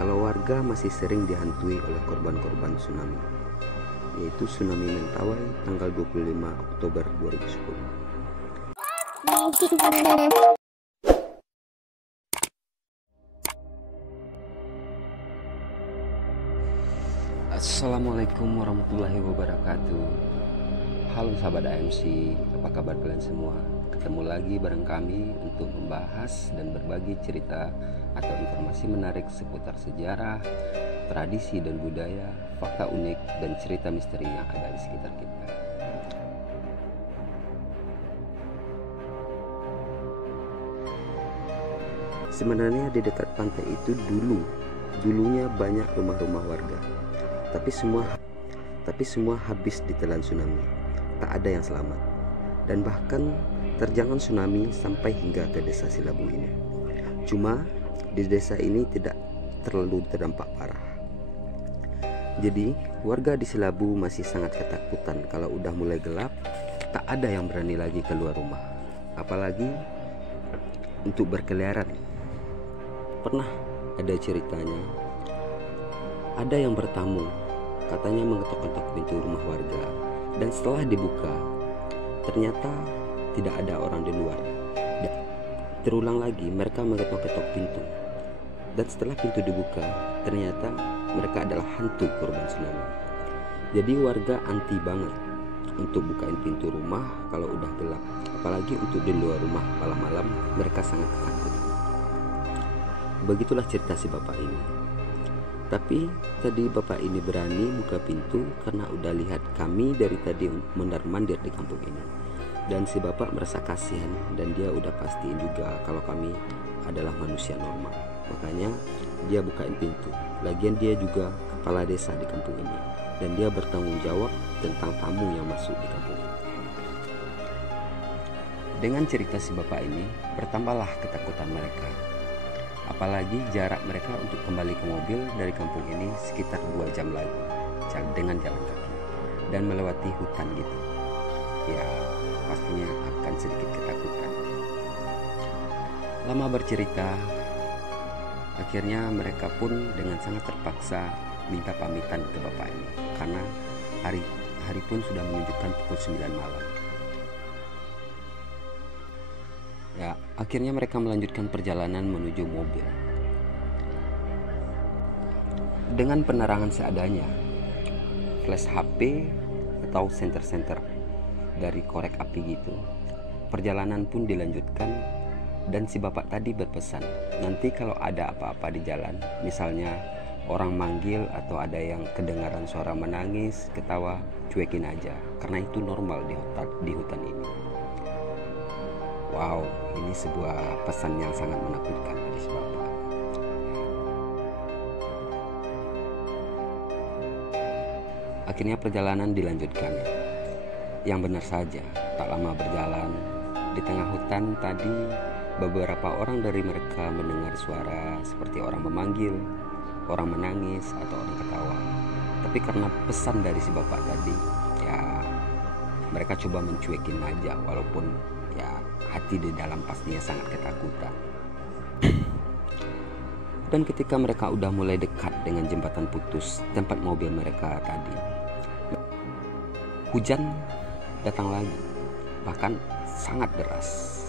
kalau warga masih sering dihantui oleh korban-korban tsunami, yaitu tsunami Mentawai tanggal 25 Oktober 2010. Assalamualaikum warahmatullahi wabarakatuh. Halo sahabat AMC, apa kabar kalian semua? Ketemu lagi bareng kami untuk membahas dan berbagi cerita atau informasi menarik seputar sejarah, tradisi dan budaya, fakta unik dan cerita misteri yang ada di sekitar kita. Sebenarnya di dekat pantai itu dulunya banyak rumah-rumah warga, tapi semua habis ditelan tsunami. Tak ada yang selamat, dan bahkan terjangan tsunami sampai hingga ke desa Silabu ini. Cuma di desa ini tidak terlalu terdampak parah. Jadi warga di Silabu masih sangat ketakutan kalau udah mulai gelap. Tak ada yang berani lagi keluar rumah, apalagi untuk berkeliaran. Pernah ada ceritanya, ada yang bertamu, katanya mengetok-ketok pintu rumah warga, dan setelah dibuka ternyata tidak ada orang di luar. Dan terulang lagi, mereka mengetok-ketok pintu, dan setelah pintu dibuka ternyata mereka adalah hantu korban tsunami. Jadi warga anti banget untuk bukain pintu rumah kalau udah gelap, apalagi untuk di luar rumah malam-malam. Mereka sangat takut. Begitulah cerita si bapak ini. Tapi tadi bapak ini berani buka pintu karena udah lihat kami dari tadi mondar-mandir di kampung ini. Dan si bapak merasa kasihan, dan dia udah pastiin juga kalau kami adalah manusia normal. Makanya dia bukain pintu. Lagian dia juga kepala desa di kampung ini, dan dia bertanggung jawab tentang tamu yang masuk di kampung ini. Dengan cerita si bapak ini, bertambahlah ketakutan mereka. Apalagi jarak mereka untuk kembali ke mobil dari kampung ini sekitar 2 jam lagi dengan jalan kaki dan melewati hutan gitu. Ya, pastinya akan sedikit ketakutan. Lama bercerita, akhirnya mereka pun dengan sangat terpaksa minta pamitan ke bapak ini karena hari pun sudah menunjukkan pukul 9 malam. Ya, akhirnya mereka melanjutkan perjalanan menuju mobil. Dengan penerangan seadanya, flash HP atau senter-senter dari korek api gitu. Perjalanan pun dilanjutkan, dan si bapak tadi berpesan, nanti kalau ada apa-apa di jalan, misalnya orang manggil atau ada yang kedengaran suara menangis, ketawa, cuekin aja, karena itu normal di hutan ini. Wow, ini sebuah pesan yang sangat menakutkan dari si bapak. Akhirnya perjalanan dilanjutkan. Yang benar saja, tak lama berjalan, di tengah hutan tadi beberapa orang dari mereka mendengar suara seperti orang memanggil, orang menangis, atau orang ketawa. Tapi karena pesan dari si bapak tadi, ya mereka coba mencuekin aja, walaupun ya hati di dalam pastinya sangat ketakutan. Dan ketika mereka udah mulai dekat dengan jembatan putus tempat mobil mereka tadi, hujan datang lagi, bahkan sangat deras.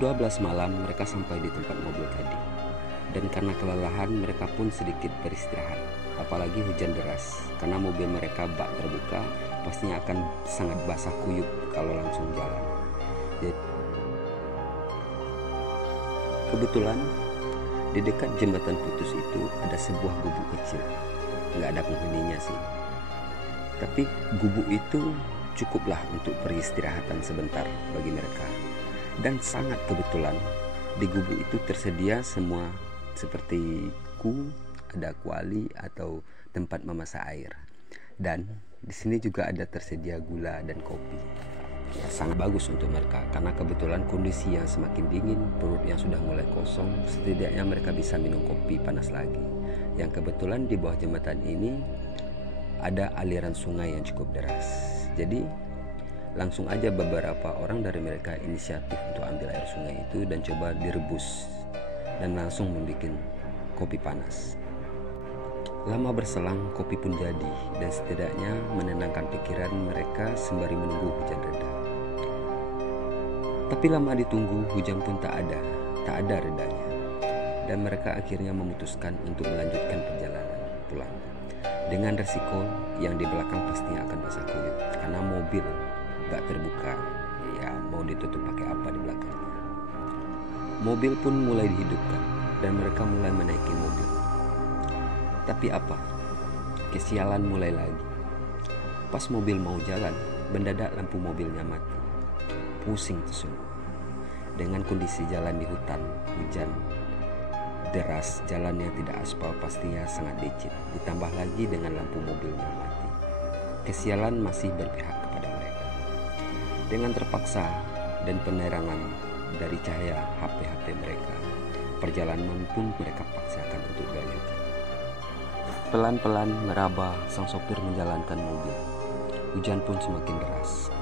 12 malam mereka sampai di tempat mobil tadi, dan karena kelelahan mereka pun sedikit beristirahat. Apalagi hujan deras, karena mobil mereka bak terbuka, pastinya akan sangat basah kuyup kalau langsung jalan. Jadi, kebetulan di dekat jembatan putus itu ada sebuah gubuk kecil. Nggak ada penghuninya sih, tapi gubuk itu cukuplah untuk peristirahatan sebentar bagi mereka. Dan sangat kebetulan di gubuk itu tersedia semua seperti ada kuali atau tempat memasak air, dan di sini juga ada tersedia gula dan kopi. Ya, sangat bagus untuk mereka karena kebetulan kondisi yang semakin dingin, perut yang sudah mulai kosong, setidaknya mereka bisa minum kopi panas lagi. Yang kebetulan di bawah jembatan ini ada aliran sungai yang cukup deras. Jadi langsung aja beberapa orang dari mereka inisiatif untuk ambil air sungai itu dan coba direbus dan langsung membuat kopi panas. Lama berselang kopi pun jadi, dan setidaknya menenangkan pikiran mereka sembari menunggu hujan reda. Tapi lama ditunggu, hujan pun tak ada redanya. Dan mereka akhirnya memutuskan untuk melanjutkan perjalanan pulang. Dengan resiko yang di belakang pastinya akan basah kuyup, karena mobil gak terbuka. Ya mau ditutup pakai apa di belakangnya. Mobil pun mulai dihidupkan, dan mereka mulai menaiki mobil. Tapi apa? Kesialan mulai lagi. Pas mobil mau jalan, mendadak lampu mobilnya mati. Pusing tuh semua. Dengan kondisi jalan di hutan, hujan deras, jalannya tidak aspal, pastinya sangat licin. Ditambah lagi dengan lampu mobilnya mati. Kesialan masih berpihak kepada mereka. Dengan terpaksa dan penerangan dari cahaya HP mereka, perjalanan pun mereka paksakan untuk dilanjutkan. Pelan-pelan meraba sang sopir menjalankan mobil. Hujan pun semakin deras.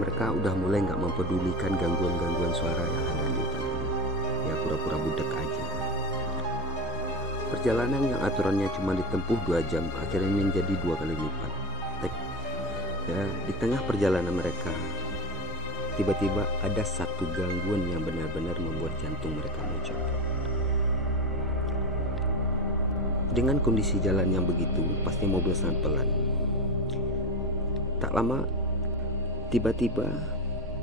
Mereka udah mulai gak mempedulikan gangguan-gangguan suara yang ada di hutan ini. Ya pura-pura budak aja. Perjalanan yang aturannya cuma ditempuh 2 jam akhirnya menjadi 2 kali lipat. Ya, di tengah perjalanan mereka, tiba-tiba ada satu gangguan yang benar-benar membuat jantung mereka mencopot. Dengan kondisi jalan yang begitu, pasti mobil sangat pelan. Tak lama, tiba-tiba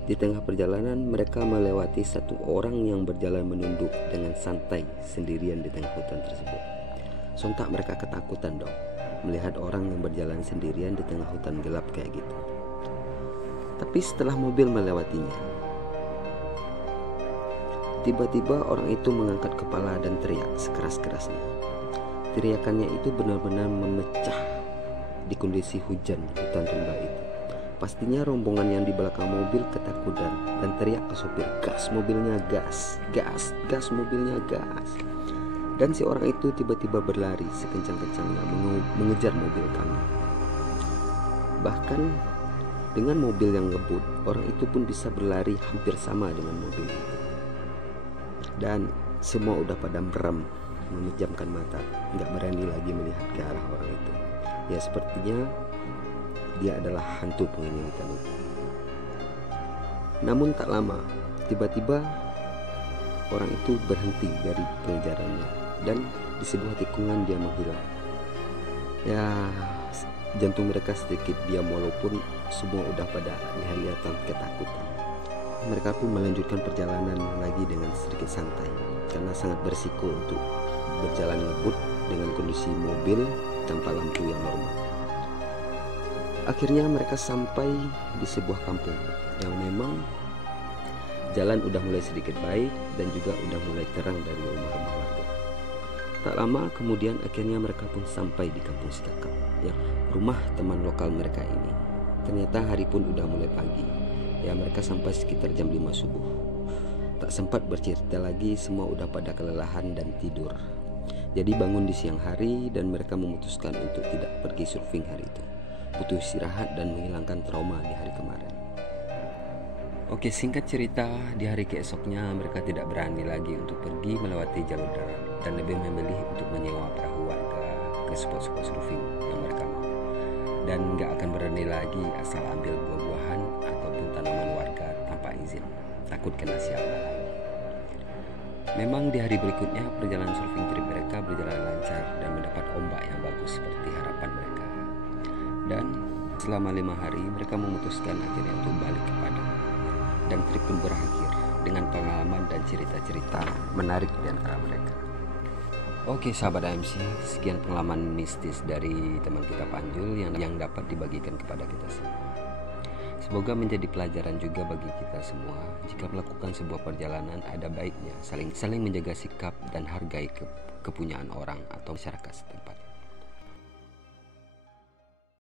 di tengah perjalanan mereka melewati satu orang yang berjalan menunduk dengan santai sendirian di tengah hutan tersebut. Sontak mereka ketakutan dong, melihat orang yang berjalan sendirian di tengah hutan gelap kayak gitu. Tapi setelah mobil melewatinya, tiba-tiba orang itu mengangkat kepala dan teriak sekeras-kerasnya. Teriakannya itu benar-benar memecah di kondisi hujan hutan rimba itu. Pastinya rombongan yang di belakang mobil ketakutan dan teriak ke sopir, gas mobilnya, gas, gas, gas mobilnya, gas. Dan si orang itu tiba-tiba berlari sekencang-kencangnya mengejar mobil kami. Bahkan dengan mobil yang ngebut, orang itu pun bisa berlari hampir sama dengan mobil itu. Dan semua udah pada merem, memejamkan mata, nggak berani lagi melihat ke arah orang itu. Ya sepertinya dia adalah hantu penghuni hutan itu. Namun tak lama, tiba-tiba orang itu berhenti dari pengejarannya dan di sebuah tikungan dia menghilang. Ya jantung mereka sedikit diam walaupun semua udah pada kelihatan ketakutan. Mereka pun melanjutkan perjalanan lagi dengan sedikit santai karena sangat berisiko untuk berjalan ngebut dengan kondisi mobil tanpa lampu yang normal. Akhirnya mereka sampai di sebuah kampung yang memang jalan udah mulai sedikit baik dan juga udah mulai terang dari rumah-rumah warga. Tak lama kemudian akhirnya mereka pun sampai di kampung Sikakap, yang rumah teman lokal mereka ini. Ternyata hari pun udah mulai pagi. Ya mereka sampai sekitar jam 5 subuh. Tak sempat bercerita lagi, semua udah pada kelelahan dan tidur. Jadi bangun di siang hari dan mereka memutuskan untuk tidak pergi surfing hari itu. Butuh istirahat dan menghilangkan trauma di hari kemarin. Oke, singkat cerita, di hari keesoknya mereka tidak berani lagi untuk pergi melewati jalur darat dan lebih memilih untuk menyewa perahu warga ke spot-spot surfing yang mereka mau. Dan gak akan berani lagi asal ambil buah-buahan ataupun tanaman warga tanpa izin, takut kena sial lagi. Memang di hari berikutnya perjalanan surfing trip mereka berjalan lancar dan mendapat ombak yang bagus seperti harapan mereka. Dan selama 5 hari mereka memutuskan akhirnya untuk balik ke Padang. Dan trip pun berakhir dengan pengalaman dan cerita-cerita menarik di antara mereka. Oke sahabat AMC, sekian pengalaman mistis dari teman kita Panjul yang dapat dibagikan kepada kita semua. Semoga menjadi pelajaran juga bagi kita semua. Jika melakukan sebuah perjalanan, ada baiknya saling menjaga sikap dan hargai kepunyaan orang atau masyarakat setempat.